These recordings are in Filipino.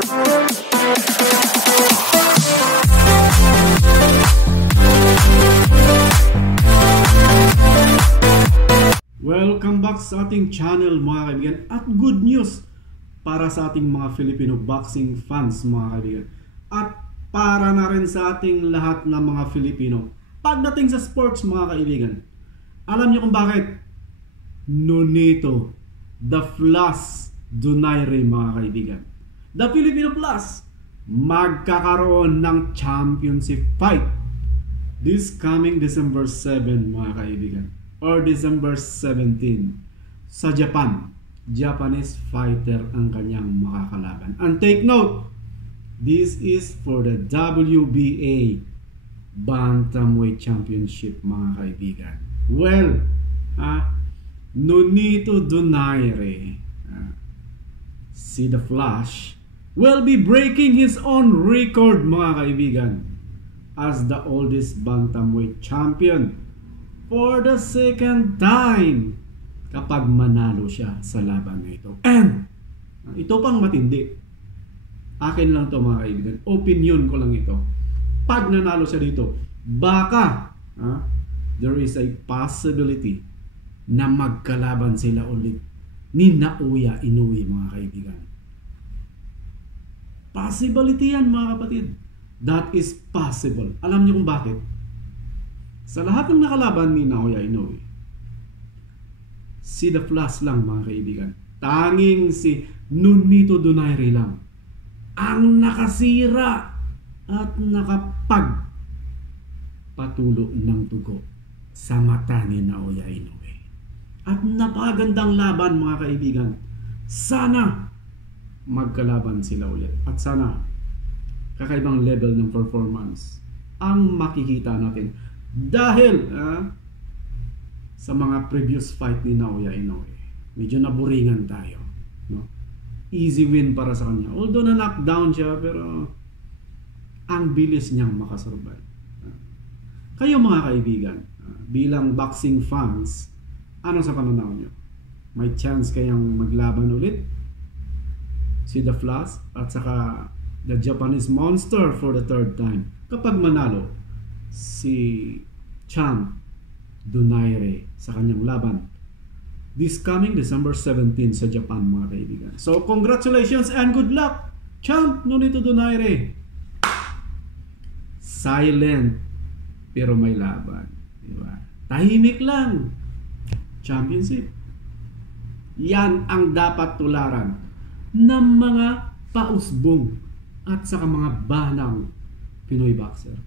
Welcome back sa ating channel mga kaibigan, at good news para sa ating mga Filipino boxing fans mga kaibigan, at para na rin sa ating lahat ng mga Filipino pagdating sa sports mga kaibigan. Alam niyo kung bakit? Nonito the Flash Donaire mga kaibigan, the Filipino Flash, magkakaroon ng championship fight this coming December 7 mga kaibigan, or December 17 sa Japan. Japanese fighter ang kanyang makakalaban. And take note, this is for the WBA Bantamweight Championship mga kaibigan. Well, Nonito Donaire, si The Flash, will be breaking his own record mga kaibigan as the oldest Bantamweight champion for the second time kapag manalo siya sa laban na ito. And ito pang matindi, akin lang to mga kaibigan, opinion ko lang ito, pag nanalo siya dito, baka there is a possibility na magkalaban sila ulit ni Naoya Inoue mga kaibigan. Possibility yan mga kapatid. That is possible. Alam niyo kung bakit? Sa lahat ng nakalaban ni Naoya Inoue, si The Flash lang mga kaibigan, tanging si Nonito Donaire lang ang nakasira at nakapagpatulo ng dugo sa mata ni Naoya Inoue. At napakagandang laban mga kaibigan. Sana magkalaban sila ulit, at sana kakaibang level ng performance ang makikita natin dahil sa mga previous fight ni Naoya Inoue, medyo naburingan tayo, no? Easy win para sa kanya, although na knockdown siya, pero ang bilis niyang makasurvive. Kayo mga kaibigan, bilang boxing fans, ano sa pananaw niyo? May chance kayang maglaban ulit si The Flash at saka the Japanese Monster for the third time kapag manalo si Champ Donaire sa kanyang laban this coming December 17 sa Japan mga kaibigan. So congratulations and good luck Champ Nonito Donaire. Silent pero may laban, diba? Tahimik lang, championship. Yan ang dapat tularan ng mga pausbong at saka mga banang Pinoy boxer.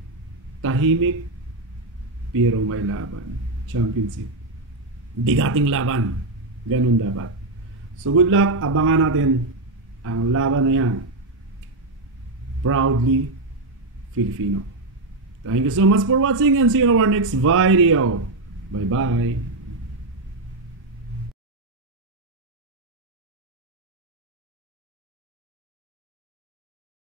Tahimik pero may laban, championship. Bigating laban, ganun dapat. So good luck, abangan natin ang laban na yan. Proudly Filipino. Thank you so much for watching and see you in our next video. Bye bye.